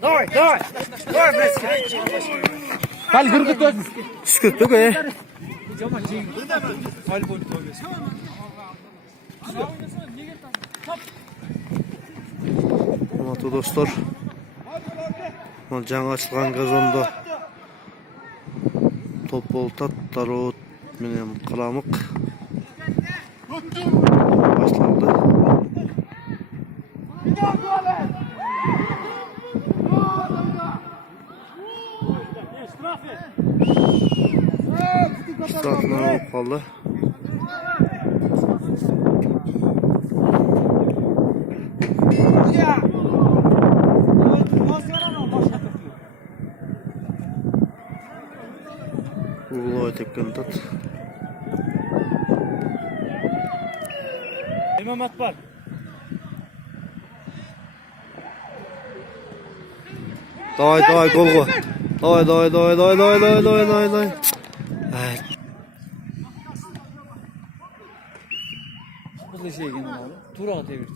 Давай, давай. Давай, блядь. Кал кыргыт өзү. Түскөттүк Урматтуу достор, жаңы ачылган газондо топ болуп атат. Дароот менен Кара-Мык башталды. Штрафына алып калды. Угловой тепкен тат. Имамат бар. Давай, голго. Давай. Кызыл шейген ал. Турага тебир.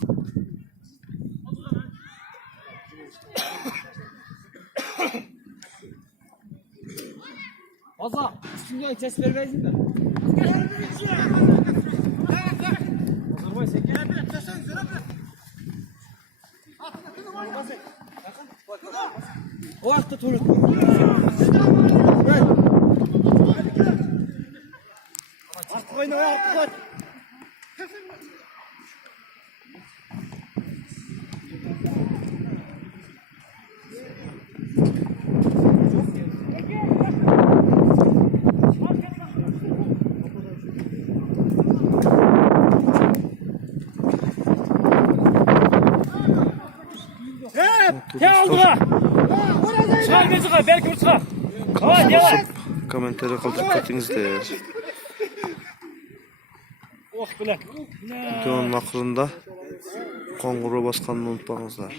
Аса, üstüne ses vermeysin de. Hazırmay sen gel. O hafta tuvalet. Artık oyna, artık koy. Ya oldu. Çıkar bir çıkar, belki bir çıkar. Hadi devam. Kommentari qoldirib ketingizlar. Oh bilan. Videonun axırında qo'ng'iroq bosganini unutmangizlar.